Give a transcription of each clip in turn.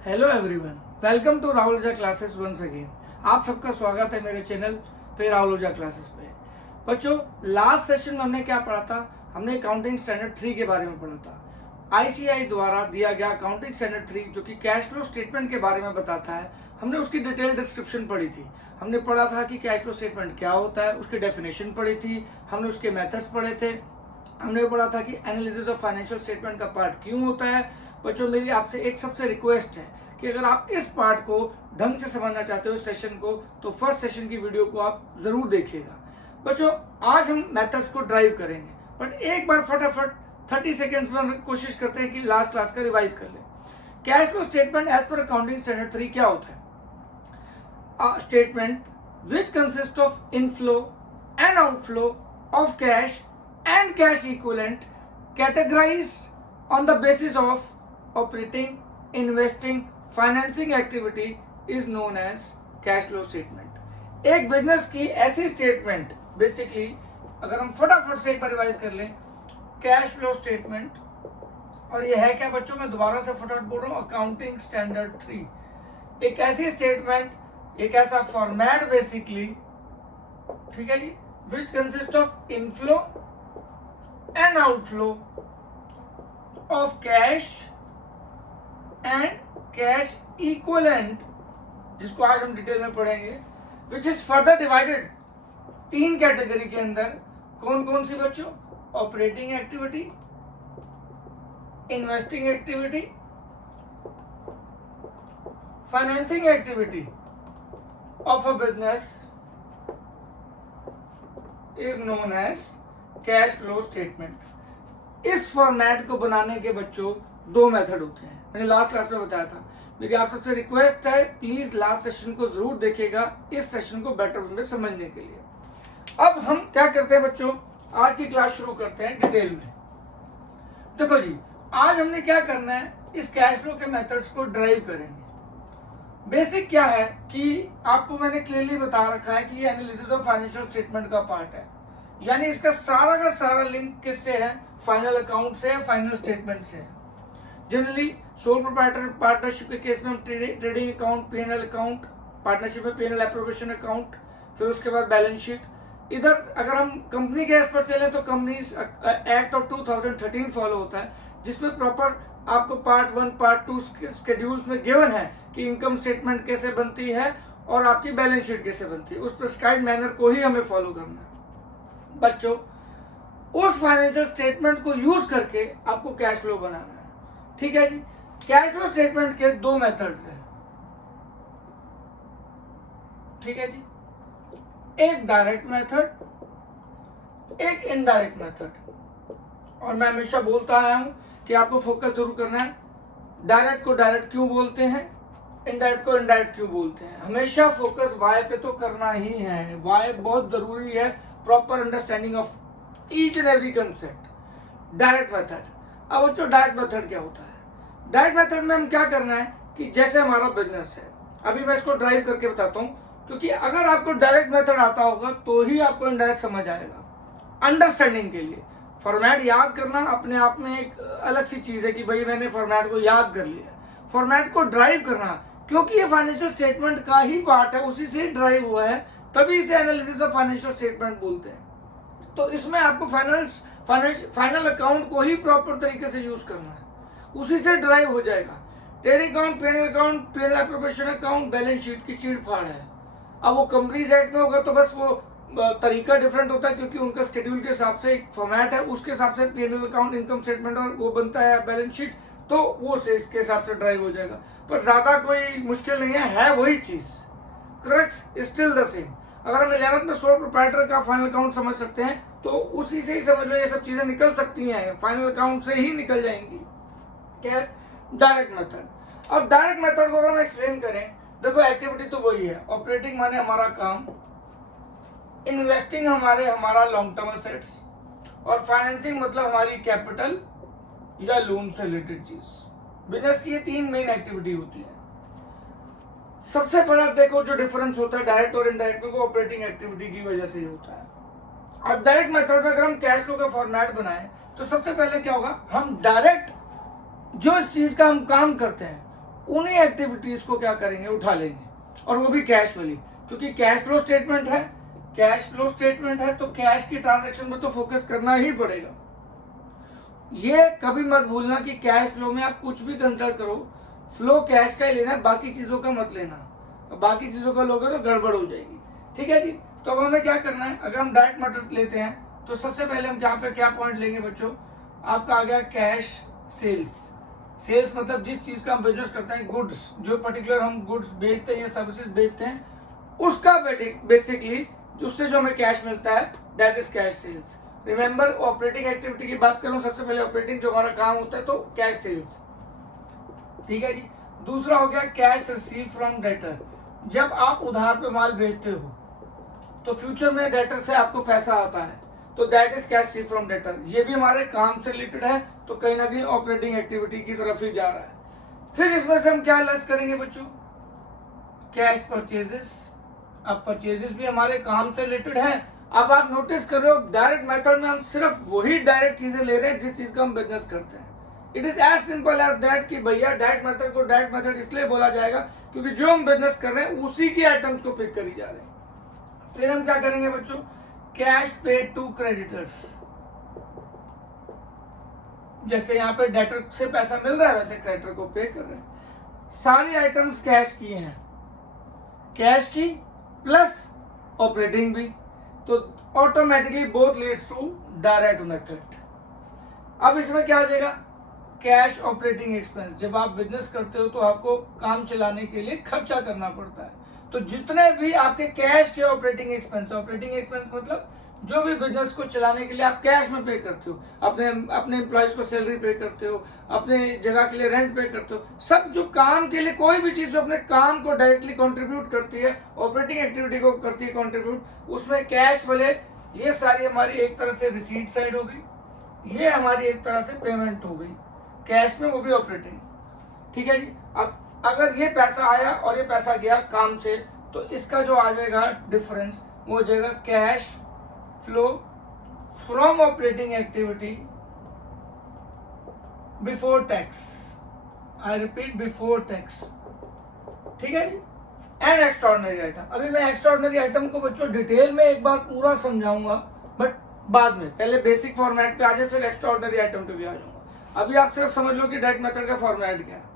Hello everyone, welcome to Rahul Ojha classes once again. आप सबका स्वागत है मेरे चैनल पे राहुल ओझा क्लासेस पे। बच्चों, लास्ट सेशन में हमने क्या पढ़ा था? हमने अकाउंटिंग स्टैंडर्ड 3 के बारे में पढ़ा था। आईसीआई द्वारा दिया गया अकाउंटिंग स्टैंडर्ड 3 जो कि कैश फ्लो स्टेटमेंट के बारे में बताता है, हमने उसकी डिटेल डिस्क्रिप्शन पढ़ी थी। हमने पढ़ा था कि कैश फ्लो स्टेटमेंट क्या होता है, उसकी डेफिनेशन पढ़ी थी, हमने उसके मेथड्स पढ़े थे। हमने पढ़ा था कि एनालिसिस ऑफ फाइनेंशियल स्टेटमेंट का पार्ट क्यों होता है। बच्चों, मेरी आपसे एक सबसे रिक्वेस्ट है कि अगर आप इस पार्ट को ढंग से समझना चाहते हो, इस सेशन को, तो फर्स्ट सेशन की वीडियो को आप जरूर देखिएगा। बच्चों, आज हम मेथड्स को ड्राइव करेंगे, बट एक बार फटाफट 30 सेकेंड्स में कोशिश करते हैं कि लास्ट क्लास का रिवाइज कर लें। Cash flow statement as per accounting standard 3 क्या होता है? Statement which consist of inflow and outflow of cash and cash equivalent categorized on the basis of operating, investing, financing activity is known as cash flow statement. एक business की ऐसी statement, basically अगर हम फटाफट से एक बार रिवाइज कर लें, कैश फ्लो स्टेटमेंट, और ये है क्या बच्चों? मैं दोबारा से फटाफट बोल रहा हूँ, अकाउंटिंग स्टैंडर्ड 3 एक ऐसी स्टेटमेंट, एक ऐसा फॉर्मेट बेसिकली, ठीक है जी, which consist of inflow and outflow of cash and cash equivalent, जिसको आज हम डिटेल में पढ़ेंगे, which is further divided 3 category के अंदर। कौन कौन सी बच्चों? Operating activity, investing activity, financing activity of a business is known as cash flow statement. इस फॉर्मेट को बनाने के बच्चों 2 मेथड होते हैं, मैंने लास्ट क्लास में बताया था। मेरी आप सबसे रिक्वेस्ट है, प्लीज लास्ट सेशन को जरूर देखिएगा इस सेशन को बेटर वे में समझने के लिए। अब हम क्या करते हैं बच्चों, आज की क्लास शुरू करते हैं डिटेल में। देखो जी, आज हमने क्या करना है, इस कैश फ्लो के मेथड्स को ड्राइव करेंगे। बेसिक क्या है कि आपको मैंने क्लियरली बता रखा है कि ये एनालिसिस ऑफ फाइनेंशियल स्टेटमेंट का पार्ट है, यानी इसका सारा का सारा लिंक किससे है? फाइनल अकाउंट से, फाइनल स्टेटमेंट से है। जनरली सोल प्रोप्राइटर पार्टनरशिप के केस में हम trading account, PNL account, partnership में पीएनएल एप्रोप्रिएशन अकाउंट, फिर उसके बाद बैलेंस शीट। इधर अगर हम कंपनी के एज पर चले तो कंपनीज एक्ट ऑफ 2013 फॉलो होता है, जिसमें प्रॉपर आपको पार्ट 1 पार्ट 2 स्केड्यूल्स में गिवन है कि इनकम स्टेटमेंट कैसे बनती है और आपकी बैलेंस शीट कैसे बनती है। उस प्रिस्क्राइब्ड मैनर को ही हमें फॉलो करना है। बच्चों, उस फाइनेंशियल स्टेटमेंट को यूज करके आपको कैश फ्लो बनाना है, ठीक है जी। कैश फ्लो स्टेटमेंट के 2 मेथड्स हैं, ठीक है जी, एक डायरेक्ट मेथड, एक इनडायरेक्ट मेथड। और मैं हमेशा बोलता आया हूं कि आपको फोकस जरूर करना है, डायरेक्ट को डायरेक्ट क्यों बोलते हैं, इनडायरेक्ट को इनडायरेक्ट क्यों बोलते हैं। हमेशा फोकस वाई पे तो करना ही है, वाई बहुत जरूरी है, proper understanding of each and every concept. Direct method. अब बच्चों, डायरेक्ट मेथड क्या होता है? डायरेक्ट मेथड में हम क्या करना है कि जैसे हमारा बिजनेस है, अभी मैं इसको ड्राइव करके बताता हूँ, क्योंकि अगर आपको डायरेक्ट मेथड आता होगा तो ही आपको इनडायरेक्ट समझ आएगा। अंडरस्टैंडिंग के लिए फॉर्मेट याद करना अपने आप में एक अलग सी चीज है कि भाई मैंने फॉर्मेट को याद कर लिया। फॉर्मेट को ड्राइव करना, क्योंकि ये फाइनेंशियल स्टेटमेंट का ही पार्ट है, उसी से ड्राइव हुआ है, तभी इसे एनालिसिस ऑफ फाइनेंशियल स्टेटमेंट बोलते हैं। तो इसमें आपको फाइनल अकाउंट को ही प्रॉपर तरीके से यूज करना है, उसी से ड्राइव हो जाएगा। Trading account, PNL account, PNL appropriation account, balance sheet की चीड़ फाड़ है। अब वो कंपनीज एक्ट में होगा तो बस वो तरीका डिफरेंट होता है, क्योंकि उनका शेड्यूल के हिसाब से एक फॉर्मेट है, उसके हिसाब से पीएनएल अकाउंट, इनकम स्टेटमेंट और वो बनता है बैलेंस शीट, तो वो से इसके हिसाब से ड्राइव हो जाएगा। पर ज्यादा कोई मुश्किल नहीं है वही चीज, करेक्ट, स्टिल द सेम। अगर हम 11th में सोल प्रोप्राइटर का फाइनल अकाउंट समझ सकते हैं तो उसी से ही समझ लो ये सब चीजें निकल सकती हैं, फाइनल अकाउंट से ही निकल जाएंगी। क्या? Direct method. अब डायरेक्ट मेथड को अगर हम एक्सप्लेन करें, देखो एक्टिविटी तो वही है, ऑपरेटिंग माने हमारा काम, इन्वेस्टिंग हमारा लॉन्ग टर्म एसेट्स, और फाइनेंसिंग मतलब हमारी कैपिटल या लोन से रिलेटेड चीज। बिजनेस की ये 3 मेन एक्टिविटी होती है। सबसे बड़ा देखो जो डिफरेंस होता है डायरेक्ट और इनडायरेक्ट में, वो ऑपरेटिंग एक्टिविटी की वजह से ही होता है। अब डायरेक्ट मेथड में अगर हम कैश फ्लो का फॉर्मेट बनाएं तो सबसे पहले क्या होगा, हम डायरेक्ट जो इस चीज का हम काम करते हैं उन्हीं एक्टिविटीज को क्या करेंगे, उठा लेंगे, और वो भी कैश वाली, क्योंकि कैश फ्लो स्टेटमेंट है, कैश फ्लो स्टेटमेंट है तो कैश की ट्रांजैक्शन में तो फोकस करना ही पड़ेगा। ये कभी मत भूलना कि कैश फ्लो में आप कुछ भी कंसिडर करो, फ्लो कैश का ही लेना है, बाकी चीजों का मत लेना, बाकी चीजों का लोगे तो गड़बड़ हो जाएगी। ठीक है जी। तो अब हमें क्या करना है, अगर हम डायरेक्ट मेथड लेते हैं तो सबसे पहले हम यहाँ पे क्या पॉइंट लेंगे बच्चों, आपका आ गया कैश सेल्स। सेल्स मतलब जिस चीज का हम बिजनेस करते हैं, गुड्स, जो पर्टिकुलर हम गुड्स बेचते हैं या सर्विसेज बेचते हैं, उसका बेसिकली उससे जो हमें कैश मिलता है, that is cash sales. Remember, operating activity की बात करूं, सबसे पहले ऑपरेटिंग जो हमारा काम होता है तो कैश सेल्स। ठीक है जी। दूसरा हो गया कैश रिसीव फ्रॉम डेटर। जब आप उधार पे माल बेचते हो तो फ्यूचर में डेटर से आपको पैसा आता है, तो that is cash receive from debtor. ये भी हमारे काम से रिलेटेड है, तो कहीं ना कहीं ऑपरेटिंग एक्टिविटी की तरफ ही जा रहा है। फिर इसमें से हम क्या लेस करेंगे बच्चों, कैश परचेजेस। अब परचेजेस भी हमारे काम से रिलेटेड है। अब आप नोटिस कर रहे हो, डायरेक्ट मेथड में हम सिर्फ वही डायरेक्ट चीजें ले रहे हैं जिस चीज का हम बिजनेस करते हैं। It is as simple as that कि भैया डायरेक्ट मेथड को डायरेक्ट मेथड इसलिए बोला जाएगा क्योंकि जो हम बिजनेस कर रहे हैं उसी के आइटम्स को पिक करी जा रहे हैं। फिर हम क्या करेंगे बच्चों, कैश पेड टू क्रेडिटर्स। जैसे यहाँ पे डेटर से पैसा मिल रहा है, वैसे क्रेडिटर को पे कर रहे हैं। सारी आइटम्स कैश की हैं, कैश की प्लस ऑपरेटिंग भी, तो automatically both leads to direct method. अब इसमें क्या आ जाएगा, कैश ऑपरेटिंग एक्सपेंस। जब आप बिजनेस करते हो तो आपको काम चलाने के लिए खर्चा करना पड़ता है, तो जितने भी आपके कैश के ऑपरेटिंग एक्सपेंस मतलब जो भी बिजनेस को चलाने के लिए आप कैश में पे करते हो, अपने एम्प्लॉयज को सैलरी पे करते हो, अपने जगह के लिए रेंट पे करते हो, सब जो काम के लिए कोई भी चीज जो अपने काम को डायरेक्टली कंट्रीब्यूट करती है, ऑपरेटिंग एक्टिविटी को करती है कंट्रीब्यूट, उसमें कैश वाले ये सारी हमारी एक तरह से रिसीट साइड हो गई, ये हमारी एक तरह से पेमेंट हो गई कैश में, वो भी ऑपरेटिंग। ठीक है जी। अब अगर ये पैसा आया और ये पैसा गया काम से, तो इसका जो आ जाएगा डिफरेंस, वो हो जाएगा cash flow from operating activity before tax. I repeat, before tax. ठीक है जी। And extraordinary item. अभी मैं एक्स्ट्राऑर्डिनरी आइटम को बच्चों डिटेल में एक बार पूरा समझाऊंगा, बट बाद में, पहले बेसिक फॉर्मेट पे आ जाए, फिर एक्स्ट्राऑर्डिनरी आइटम पे भी आ जाऊंगा। अभी आप सिर्फ समझ लो कि डायरेक्ट मेथड का फॉर्मेट क्या है।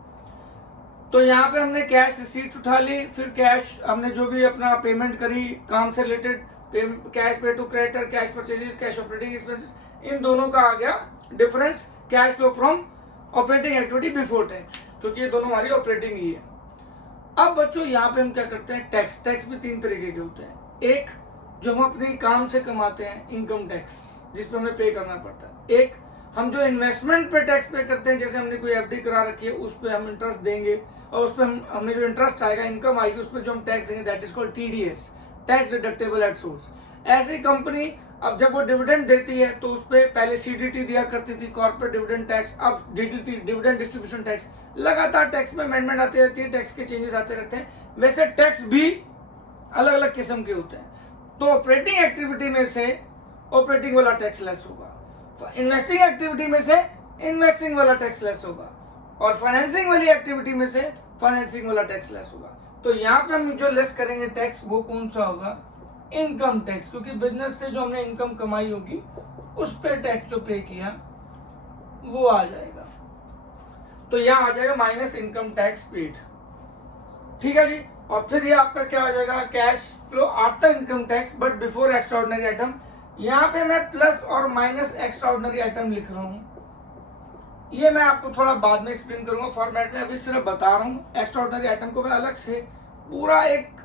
तो यहाँ पे हमने कैश रिसीट उठा ली, फिर कैश हमने जो भी अपना पेमेंट करी काम से related, cash pay to creditor, cash purchases, cash operating expenses, इन दोनों का आ गया difference, cash flow from operating activity before tax, क्योंकि ये दोनों हमारी ऑपरेटिंग ही है। अब बच्चों यहाँ पे हम क्या करते हैं, टैक्स। टैक्स भी तीन तरीके के होते हैं। एक जो हम अपने काम से कमाते हैं, इनकम टैक्स, जिसपे हमें पे करना पड़ता है। एक हम जो इन्वेस्टमेंट पे टैक्स पे करते हैं, जैसे हमने कोई एफडी करा रखी है, उस पर हम इंटरेस्ट देंगे, और उस पर हमें जो इंटरेस्ट आएगा, इनकम आएगी, उस पर जो हम टैक्स देंगे, that is called TDS, tax deductible at source. ऐसी कंपनी अब जब वो डिविडेंड देती है तो उस पर पहले सीडीटी दिया करती थी, कॉर्पोरेट डिविडेंड टैक्स, अब डीडीटी, डिविडेंड डिस्ट्रीब्यूशन टैक्स। लगातार टैक्स में अमेंडमेंट आती रहती है, टैक्स के चेंजेस आते रहते हैं। वैसे टैक्स भी अलग अलग किस्म के होते हैं। तो ऑपरेटिंग एक्टिविटी में से ऑपरेटिंग वाला टैक्स लेस होगा, इन्वेस्टिंग एक्टिविटी में से इन्वेस्टिंग वाला टैक्स लेस होगा, और फाइनेंसिंग वाली एक्टिविटी में से फाइनेंसिंग वाला टैक्स लेस होगा। तो यहाँ पे हम जो लेस करेंगे टैक्स, वो कौन सा होगा, इनकम टैक्स, क्योंकि बिजनेस से जो हमने इनकम कमाई होगी उस पे टैक्स जो पे किया वो आ जाएगा। तो यहाँ आ जाएगा माइनस इनकम टैक्स पेड। ठीक है जी। और फिर ये आपका क्या हो जाएगा, cash flow after income tax but before extraordinary item. यहाँ पे मैं प्लस और माइनस एक्स्ट्राऑर्डिनरी आइटम लिख रहा हूँ, ये मैं आपको थोड़ा बाद में एक्सप्लेन करूंगा फॉर्मेट में, अभी सिर्फ बता रहा हूँ। एक्स्ट्राऑर्डिनरी आइटम को मैं अलग से पूरा एक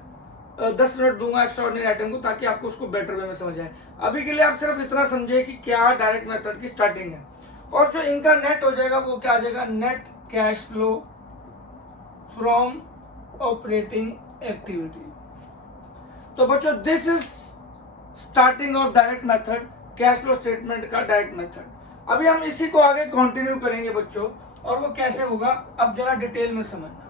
10 मिनट दूंगा एक्स्ट्राऑर्डिनरी आइटम को, ताकि आपको उसको बेटर वे में समझ आए। अभी के लिए आप सिर्फ इतना समझिए कि क्या डायरेक्ट मेथड की स्टार्टिंग है, और जो इनका नेट हो जाएगा वो क्या आ जाएगा, net cash flow from operating activity. तो बच्चों this is starting of direct method, cash flow statement का डायरेक्ट मेथड। अभी हम इसी को आगे कंटिन्यू करेंगे बच्चों, और वो कैसे होगा अब जरा डिटेल में समझना,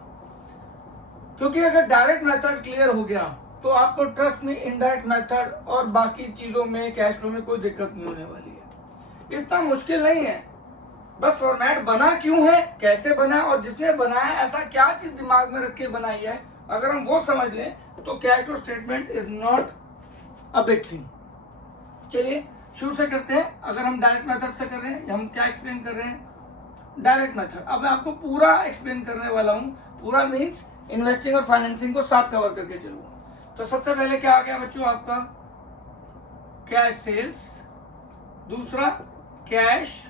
क्योंकि अगर डायरेक्ट मेथड क्लियर हो गया तो आपको ट्रस्ट में इनडायरेक्ट मेथड और बाकी चीजों में कैश फ्लो में कोई दिक्कत नहीं होने वाली है। इतना मुश्किल नहीं है, बस फॉर्मेट बना क्यों है, कैसे बना, और जिसने बनाया ऐसा क्या चीज दिमाग में रख के बनाई है, अगर हम वो समझ लें तो cash flow statement is not a big thing. चलिए शुरू से करते हैं। अगर हम डायरेक्ट मेथड से कर रहे हैं, हम क्या एक्सप्लेन कर रहे हैं, डायरेक्ट मेथड। अब मैं आपको पूरा एक्सप्लेन करने वाला हूँ, पूरा मीन्स इन्वेस्टिंग और फाइनेंसिंग को साथ कवर करके चलूंगा। तो सबसे पहले क्या आ गया बच्चों आपका, कैश सेल्स, दूसरा कैश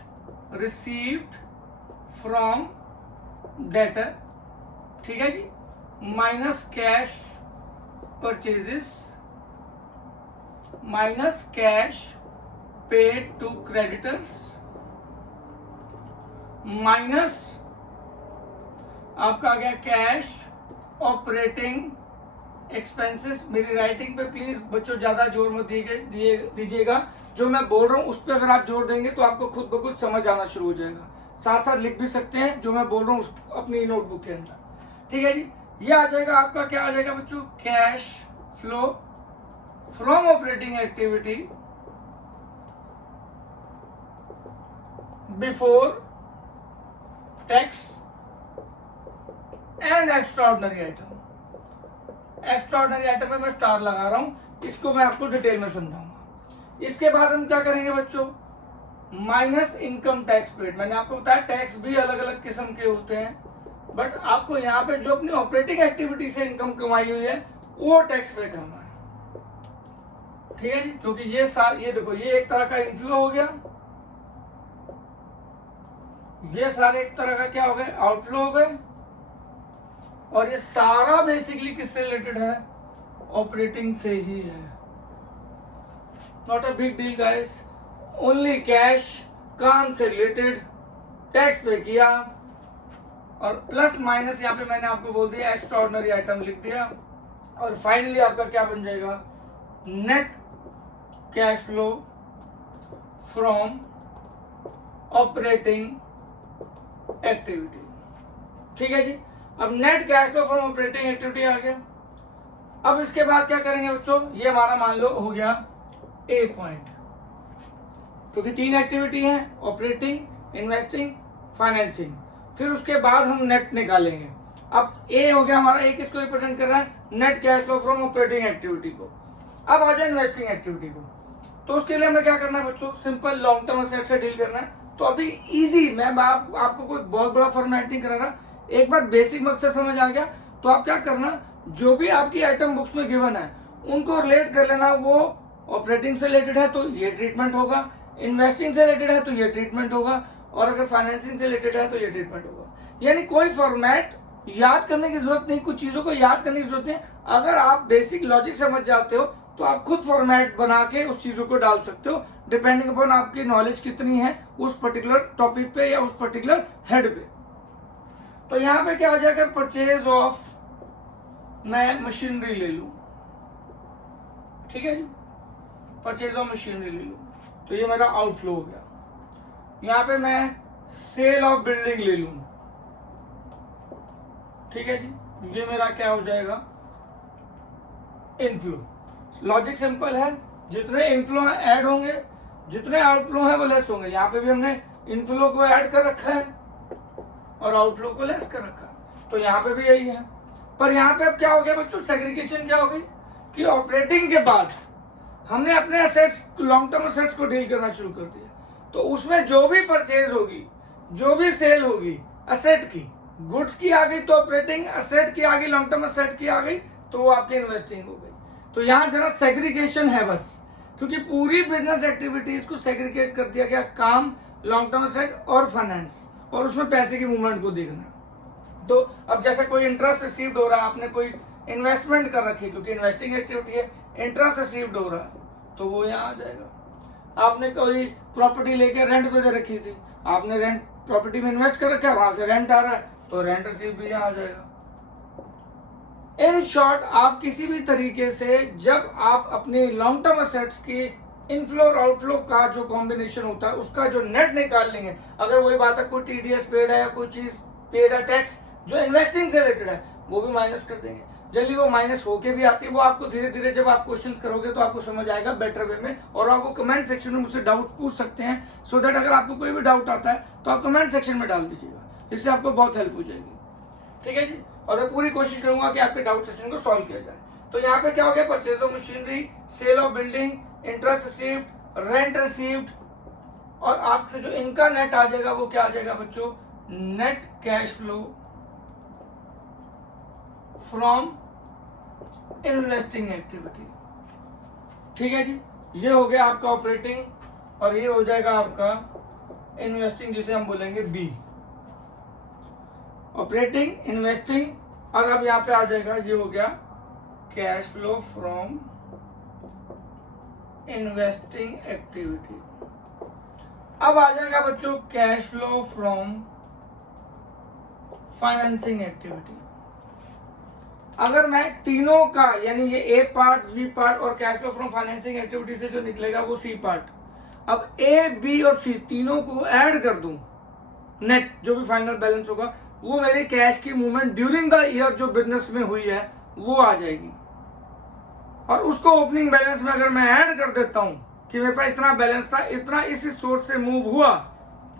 रिसीव्ड फ्रॉम डेटर, ठीक है जी, minus cash purchases minus cash paid to creditors minus आपका आ गया कैश ऑपरेटिंग एक्सपेंसेस। मेरी राइटिंग पे प्लीज बच्चों ज्यादा जोर मत दीजिएगा, जो मैं बोल रहा हूँ उस पर अगर आप जोर देंगे तो आपको खुद ब खुद समझ आना शुरू हो जाएगा। साथ साथ लिख भी सकते हैं जो मैं बोल रहा हूँ अपनी नोटबुक के अंदर, ठीक है जी। ये आ जाएगा आपका, क्या आ जाएगा बच्चों, cash flow from operating activity before tax and extraordinary item. Extraordinary item में मैं स्टार लगा रहा हूं, इसको मैं आपको डिटेल में समझाऊंगा। इसके बाद हम क्या करेंगे बच्चों, माइनस इनकम टैक्स पेड। मैंने आपको बताया टैक्स भी अलग अलग किस्म के होते हैं, बट आपको यहाँ पे जो अपनी ऑपरेटिंग एक्टिविटी से इनकम कमाई हुई है वो टैक्स पे करना है, ठीक है जी। क्योंकि ये देखो, ये एक तरह का इनफ्लो हो गया, ये सारे एक तरह का क्या हो गए, आउटफ्लो हो गए, और ये सारा बेसिकली किससे रिलेटेड है, ऑपरेटिंग से ही है। Not a big deal guys, only cash, काम से रिलेटेड, टैक्स पे किया, और प्लस माइनस यहाँ पे मैंने आपको बोल दिया एक्स्ट्राऑर्डिनरी आइटम लिख दिया, और फाइनली आपका क्या बन जाएगा, net cash flow from operating activity, ठीक है जी। अब net cash flow from operating activity आ गया। अब इसके बाद क्या करेंगे बच्चों, ये हमारा मान लो हो गया ए पॉइंट, क्योंकि 3 एक्टिविटी है, ऑपरेटिंग, इन्वेस्टिंग, फाइनेंसिंग। फिर उसके बाद हम नेट निकालेंगे। अब ए हो गया हमारा, ए किसको रिप्रेजेंट कर रहा है, net cash flow from operating activity को। अब आ जाए इन्वेस्टिंग एक्टिविटी को, तो उसके लिए हमें क्या करना है बच्चों, सिंपल लॉन्ग टर्म एसेट से डील करना है। तो अभी इजी, मैं आपको कोई बहुत बड़ा फॉर्मेट नहीं करा रहा, एक बार बेसिक मकसद समझ आ गया तो आप क्या करना, जो भी आपकी आइटम बुक्स में गिवन है उनको रिलेट कर लेना। वो ऑपरेटिंग से रिलेटेड है तो ये ट्रीटमेंट होगा, इन्वेस्टिंग से रिलेटेड है तो ये ट्रीटमेंट होगा, और अगर फाइनेंसिंग से रिलेटेड है तो ये ट्रीटमेंट होगा। यानी कोई फॉर्मेट याद करने की जरूरत नहीं, कुछ चीजों को याद करने की जरूरत नहीं। अगर आप बेसिक लॉजिक समझ जाते हो तो आप खुद फॉर्मेट बना के उस चीजों को डाल सकते हो, डिपेंडिंग अपॉन आपकी नॉलेज कितनी है उस पर्टिकुलर टॉपिक पे या उस पर्टिकुलर हेड पे। तो यहाँ पे क्या हो जाएगा, परचेज ऑफ, मैं मशीनरी ले लूं, ठीक है जी, परचेज ऑफ मशीनरी ले लूं, तो ये मेरा आउटफ्लो हो गया। यहाँ पे मैं सेल ऑफ बिल्डिंग ले लूं, ठीक है जी, ये मेरा क्या हो जाएगा, इनफ्लो। लॉजिक सिंपल है, जितने इनफ्लो ऐड होंगे जितने आउटफ्लो है वो लेस होंगे। यहाँ पे भी हमने इनफ्लो को ऐड कर रखा है और आउटफ्लो को लेस कर रखा है, तो यहाँ पे भी यही है। पर यहाँ पे अब क्या हो गया बच्चों, सेग्रीगेशन क्या हो गई कि ऑपरेटिंग के बाद हमने अपने एसेट्स, लॉन्ग टर्म एसेट्स को डील करना शुरू कर दिया। तो उसमें जो भी परचेज होगी, जो भी सेल होगी एसेट की, गुड्स की आ गई तो ऑपरेटिंग, एसेट की आ गई, लॉन्ग टर्म एसेट की आ गई तो वो आपकी इन्वेस्टिंग हो गई। तो यहाँ जरा सेग्रीगेशन है बस, क्योंकि पूरी बिजनेस एक्टिविटीज को सेग्रीगेट कर दिया गया, काम, लॉन्ग टर्म एसेट और फाइनेंस, और उसमें पैसे की मूवमेंट को देखना। तो अब जैसे कोई इंटरेस्ट रिसीव्ड हो रहा है, आपने कोई इन्वेस्टमेंट कर रखी है, क्योंकि इन्वेस्टिंग एक्टिविटी है, इंटरेस्ट रिसीव्ड हो रहा है तो वो यहाँ आ जाएगा। आपने कोई प्रॉपर्टी लेके रेंट पे दे रखी थी, आपने रेंट प्रॉपर्टी में इन्वेस्ट कर रखा है, वहां से रेंट आ रहा है तो रेंट रिसीव भी यहाँ आ जाएगा। इन शॉर्ट, आप किसी भी तरीके से जब आप अपनी लॉन्ग टर्म एसेट्स की इनफ्लो और आउटफ्लो का जो कॉम्बिनेशन होता है उसका जो नेट निकाल लेंगे, अगर वही बात है कोई टीडीएस पेड है या कोई चीज पेड है, टैक्स जो इन्वेस्टिंग से रिलेटेड है, वो भी माइनस कर देंगे। जनरली वो माइनस होके भी आती है, वो आपको धीरे धीरे जब आप क्वेश्चंस करोगे तो आपको समझ आएगा बेटर वे में, और आप वो कमेंट सेक्शन में मुझसे डाउट पूछ सकते हैं, सो दैट अगर आपको कोई भी डाउट आता है तो आप कमेंट सेक्शन में डाल दीजिएगा, इससे आपको बहुत हेल्प हो जाएगी। ठीक है जी, और मैं पूरी कोशिश करूंगा कि आपके डाउट सेशन को सॉल्व किया जाए। तो यहाँ पे क्या हो गया, purchase of machinery, sale of building, interest received, rent received, और आपसे जो इनका नेट आ जाएगा वो क्या आ जाएगा बच्चों, net cash flow from investing activity. ठीक है जी, ये हो गया आपका ऑपरेटिंग, और ये हो जाएगा आपका इन्वेस्टिंग, जिसे हम बोलेंगे बी, ऑपरेटिंग, इन्वेस्टिंग, और अब यहां पे आ जाएगा, ये हो गया cash flow from investing activity. अब आ जाएगा बच्चों cash flow from financing activity. अगर मैं तीनों का, यानी ये ए पार्ट, बी पार्ट और cash flow from financing activity से जो निकलेगा वो सी पार्ट, अब ए, बी और सी तीनों को ऐड कर दूं, नेट जो भी फाइनल बैलेंस होगा वो मेरे कैश की मूवमेंट ड्यूरिंग द ईयर जो बिजनेस में हुई है वो आ जाएगी, और उसको ओपनिंग बैलेंस में अगर मैं ऐड कर देता हूं कि मेरे पास इतना बैलेंस था, इतना इस सोर्स से मूव हुआ,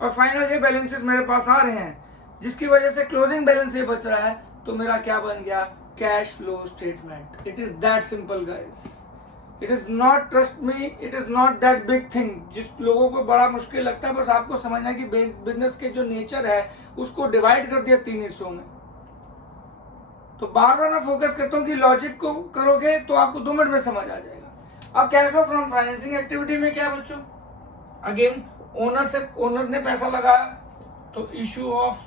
और फाइनल ये बैलेंसेस मेरे पास आ रहे हैं, जिसकी वजह से क्लोजिंग बैलेंस ये बच रहा है, तो मेरा क्या बन गया, cash flow statement. It is that simple guys, it is not, trust me, it is not that big thing. जिस लोगों को बड़ा मुश्किल लगता है, बस आपको समझना है कि बिजनेस के जो नेचर है उसको डिवाइड कर दिया 3 हिस्सों में। तो बार बार मैं फोकस करता हूं कि लॉजिक को करोगे तो आपको 2 मिनट में समझ आ जाएगा। अब cash flow from financing activity में क्या बच्चों, अगेन ओनर ने पैसा लगाया, तो issue of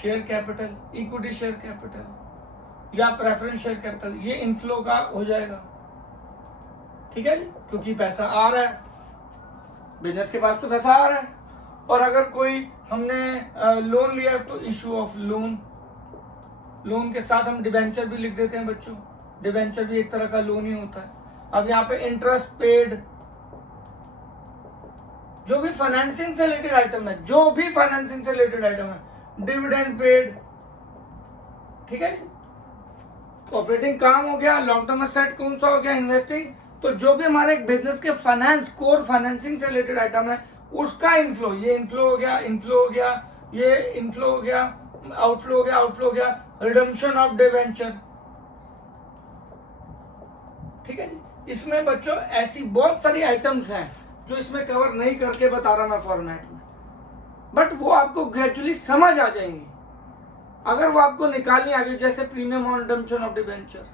share capital, equity share capital या प्रेफरेंस शेयर कैपिटल, ये इनफ्लो का हो जाएगा। ठीक है जी, क्योंकि पैसा आ रहा है, बिजनेस के पास तो पैसा आ रहा है, और अगर कोई हमने लोन लिया तो इशू ऑफ लोन, लोन के साथ हम डिबेंचर भी लिख देते हैं बच्चों, डिबेंचर भी एक तरह का लोन ही होता है। अब यहाँ पे इंटरेस्ट पेड, जो भी फाइनेंसिंग से रिलेटेड आइटम है, जो भी फाइनेंसिंग से रिलेटेड आइटम है, डिविडेंड पेड। ठीक है जी, ऑपरेटिंग काम हो गया, लॉन्ग टर्म एसेट कौन सा हो गया, इन्वेस्टिंग। तो जो भी हमारे एक बिजनेस के फाइनेंस, कोर फाइनेंसिंग से रिलेटेड आइटम है, उसका इनफ्लो, ये इनफ्लो हो गया, इनफ्लो हो गया, ये इनफ्लो हो गया, आउटफ्लो हो गया, आउटफ्लो हो गया, रिडम्पशन ऑफ डिवेंचर। ठीक है जी, इसमें बच्चों ऐसी बहुत सारी आइटम्स हैं जो इसमें कवर नहीं करके बता रहा मैं फॉर्मेट में, बट वो आपको ग्रेजुअली समझ आ जाएंगी अगर वो आपको निकालनी आ गई, जैसे premium on redemption of debenture,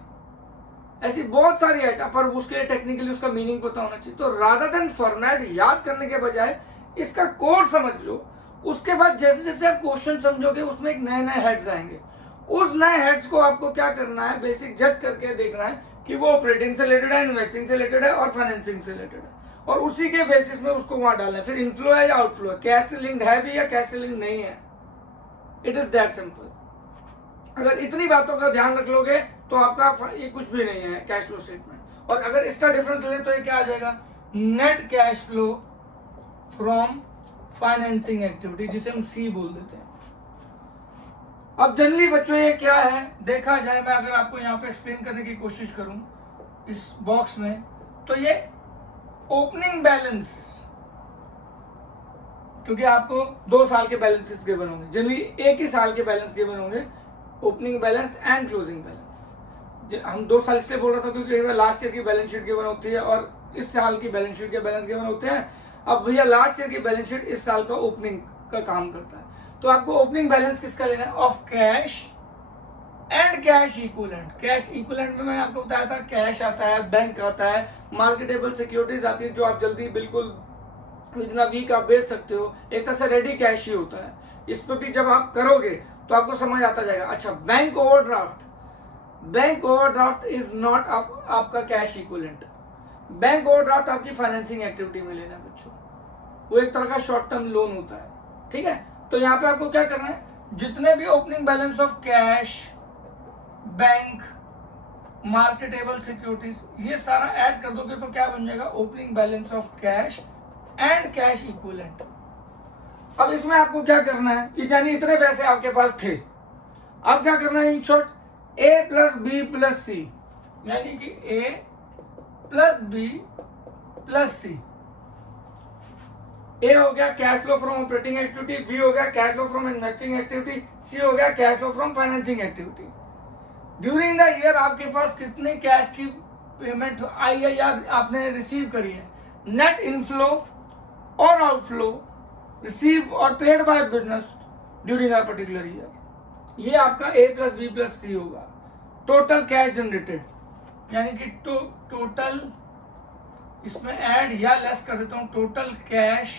ऐसी बहुत सारी आइटम, पर उसके लिए टेक्निकली उसका मीनिंग पता होना चाहिए। तो रादर देन फॉर्मेट याद करने के बजाय इसका कोड समझ लो, उसके बाद जैसे जैसे आप क्वेश्चन समझोगे उसमें एक नए नए हेड्स आएंगे, उस नए हेड्स को आपको क्या करना है, बेसिक जज करके देखना है कि वो ऑपरेटिंग से रिलेटेड है, इन्वेस्टिंग से रिलेटेड है और फाइनेंसिंग से रिलेटेड है, और उसी के बेसिस में उसको वहां डालना है। फिर इनफ्लो है या आउटफ्लो है, कैश से लिंक्ड है भी या कैश से लिंक्ड नहीं है, इट इज दैट सिंपल। अगर इतनी बातों का ध्यान रख लोगे तो आपका ये कुछ भी नहीं है कैश फ्लो स्टेटमेंट। और अगर इसका डिफरेंस ले तो ये क्या आ जाएगा, net cash flow from financing activity, जिसे हम सी बोल देते हैं। अब जनरली बच्चों ये क्या है, देखा जाए, मैं अगर आपको यहाँ पे एक्सप्लेन करने की कोशिश करूं इस बॉक्स में, तो ये ओपनिंग बैलेंस, क्योंकि आपको 2 साल के बैलेंसेस गिवन होंगे, जनरली एक ही साल के बैलेंस गिवन होंगे, opening balance and closing balance. हम 2 साल इसलिए बोल रहा था क्योंकि लास्ट ईयर की बैलेंस शीट गिवन होती है और इस साल की बैलेंस शीट के बैलेंस गिवन होते हैं। अब भैया लास्ट ईयर की बैलेंस शीट इस साल का ओपनिंग का काम करता है, तो आपको ओपनिंग बैलेंस किसका लेना है, of cash and cash equivalent. Cash equivalent में मैंने आपको बताया था, कैश आता है, बैंक आता है, मार्केटेबल सिक्योरिटीज आती है जो आप जल्दी बिल्कुल विदिन अ वीक आप बेच सकते हो, एक तरह से रेडी कैश ही होता है। इस पर भी जब आप करोगे तो आपको समझ आता जाएगा। अच्छा, bank overdraft, bank overdraft is not आपका कैश इक्विवेलेंट। बैंक ओवरड्राफ्ट आपकी फाइनेंसिंग एक्टिविटी में लेना है बच्चों, वो एक तरह का शॉर्ट टर्म लोन होता है। ठीक है, तो यहाँ पे आपको क्या करना है, जितने भी opening balance of cash, bank, marketable securities, ये सारा ऐड कर दोगे तो क्या बन जाएगा, opening balance of cash and cash equivalent. अब इसमें आपको क्या करना है, यानी इतने पैसे आपके पास थे, अब क्या करना है, in short A plus B plus C, यानी कि A plus B plus C. A हो गया cash flow from operating activity, B हो गया cash flow from investing activity, C हो गया cash flow from financing activity. During the year आपके पास कितने कैश की पेमेंट आई है या आपने रिसीव करी है, नेट इनफ्लो और आउटफ्लो रिसीव और paid by business during a particular year, ये आपका ए प्लस बी प्लस सी होगा। टोटल कैश जनरेटेड, यानी कि टोटल इसमें ऐड या लेस कर देता हूं, टोटल कैश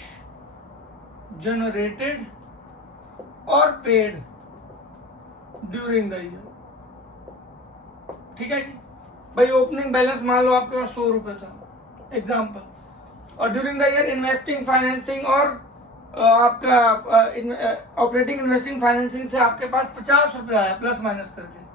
जनरेटेड और पेड ड्यूरिंग द ईयर। ठीक है जी भाई, ओपनिंग बैलेंस मान लो आपके पास 100 रुपए था एग्जाम्पल, और during the year investing financing और आपका ऑपरेटिंग इन्वेस्टिंग फाइनेंसिंग से आपके पास 50 रुपए आया प्लस माइनस करके,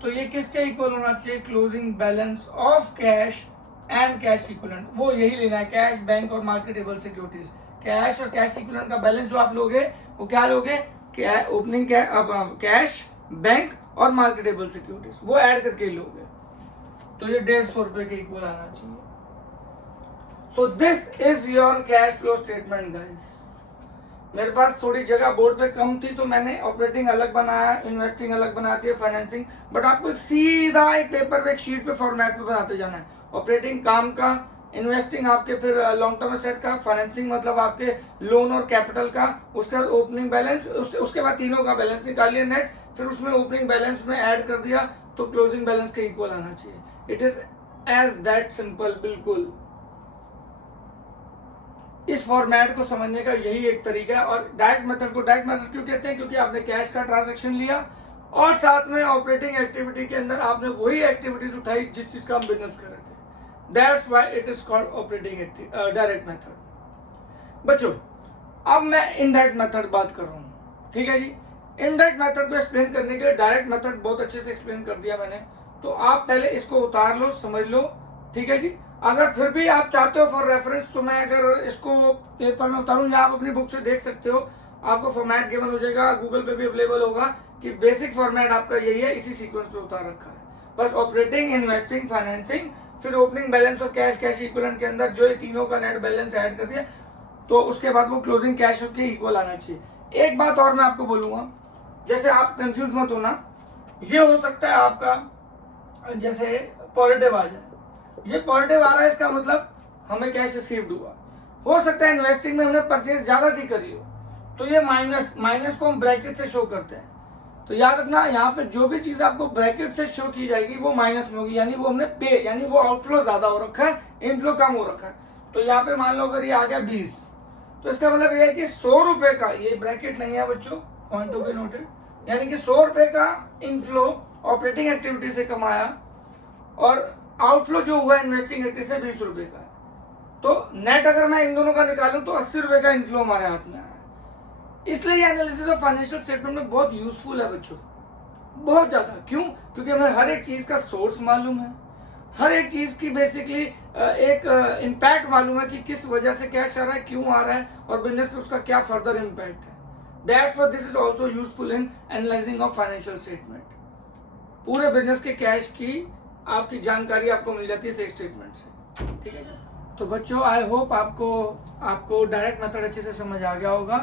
तो ये किसके इक्वल होना चाहिए, closing balance of cash and cash equivalent. वो यही लेना है, कैश, बैंक और मार्केटेबल सिक्योरिटीज। कैश और कैश इक्विवेलेंट का बैलेंस जो आप लोगे वो क्या लोगे, ओपनिंग कैश, बैंक और मार्केटेबल सिक्योरिटीज, वो ऐड करके लोगे, तो ये 150 रुपए के इक्वल आना चाहिए। So this is your cash flow statement guys. मेरे पास थोड़ी जगह बोर्ड पे कम थी तो मैंने ऑपरेटिंग अलग बनाया, इन्वेस्टिंग अलग बनाती है, फाइनेंसिंग, बट आपको एक सीधा एक पेपर पे एक शीट पे फॉर्मेट पे बनाते जाना है। ऑपरेटिंग काम का, इन्वेस्टिंग आपके फिर लॉन्ग टर्म एसेट का, फाइनेंसिंग मतलब आपके लोन और कैपिटल का, उसके बाद ओपनिंग बैलेंस, उसके बाद तीनों का बैलेंस निकालिए नेट, फिर उसमें ओपनिंग बैलेंस में ऐड कर दिया तो क्लोजिंग बैलेंस के इक्वल आना चाहिए। It is as that simple. बिल्कुल इस फॉर्मेट को समझने का यही एक तरीका है। और डायरेक्ट मेथड को डायरेक्ट मेथड क्यों कहते हैं, क्योंकि आपने कैश का ट्रांजैक्शन लिया और साथ में ऑपरेटिंग एक्टिविटी के अंदर आपने वही एक्टिविटीज उठाई जिस चीज का हम बिजनेस कर रहे थे। That's why it is called operating direct method. बच्चों अब मैं इनडायरेक्ट मेथड बात कर रहा हूँ, ठीक है जी। इनडायरेक्ट मेथड को एक्सप्लेन करने के लिए डायरेक्ट मेथड बहुत अच्छे से एक्सप्लेन कर दिया मैंने, तो आप पहले इसको उतार लो, समझ लो, ठीक है जी। अगर फिर भी आप चाहते हो फॉर रेफरेंस तो मैं अगर इसको पेपर में उतारूं या आप अपनी बुक से देख सकते हो, आपको फॉर्मेट गिवन हो जाएगा, गूगल पे भी अवेलेबल होगा कि बेसिक फॉर्मेट आपका यही है, इसी सीक्वेंस पे उतार रखा है। बस ऑपरेटिंग, इन्वेस्टिंग, फाइनेंसिंग, फिर ओपनिंग बैलेंस और कैश, कैश इक्विवेलेंट के अंदर जो ये तीनों का नेट बैलेंस ऐड कर दिया, तो उसके बाद वो क्लोजिंग कैश के इक्वल आना चाहिए। एक बात और मैं आपको बोलूंगा, जैसे आप कंफ्यूज मत होना, ये हो सकता है आपका जैसे पॉजिटिव आ जाए, ये पॉजिटिव आ रहा है इसका मतलब हमें कैश रिसीव्ड हुआ, हो सकता है इन्वेस्टिंग में हमने परचेज ज्यादा की करी हो, तो ये माइनस, माइनस को हम ब्रैकेट से शो करते हैं। तो याद रखना यहाँ पे जो भी चीज आपको ब्रैकेट से शो की जाएगी वो माइनस में होगी, यानी वो हमने पे, यानी वो आउटफ्लो ज्यादा हो रखा है, इनफ्लो कम हो रखा है। तो यहाँ पे मान लो अगर ये आ गया 20, तो इसका मतलब ये है कि 100 रुपए का, ये ब्रैकेट नहीं है बच्चों, पॉइंट टू बी नोटेड, यानी कि 100 रुपए का इनफ्लो ऑपरेटिंग एक्टिविटी से कमाया और आउटफ्लो जो हुआ इन्वेस्टिंग एक्टिविटी से 20 रुपए का है, तो नेट अगर मैं इन दोनों का निकालूं तो 80 रुपए का इनफ्लो हमारे हाथ में आया। इसलिए ये एनालिसिस ऑफ फाइनेंशियल स्टेटमेंट में बहुत यूजफुल है बच्चों, बहुत ज्यादा। क्यों? क्योंकि हमें हर एक चीज का सोर्स मालूम है, हर एक चीज की बेसिकली एक इम्पैक्ट मालूम है कि किस वजह से कैश आ रहा है, क्यों आ रहा है और बिजनेस पे उसका क्या फर्दर इम्पैक्ट है। That's this is also useful in analysing of financial statement. पूरे बिजनेस के कैश की आपकी जानकारी आपको मिल जाती है इस एक स्टेटमेंट से, ठीक है। तो बच्चों आई होप आपको डायरेक्ट मेथड अच्छे से समझ आ गया होगा।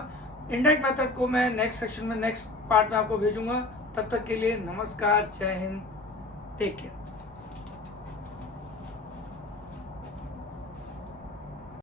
इनडायरेक्ट मेथड को मैं नेक्स्ट सेक्शन में, नेक्स्ट पार्ट में आपको भेजूंगा। तब तक के लिए नमस्कार, जय हिंद, टेक केयर।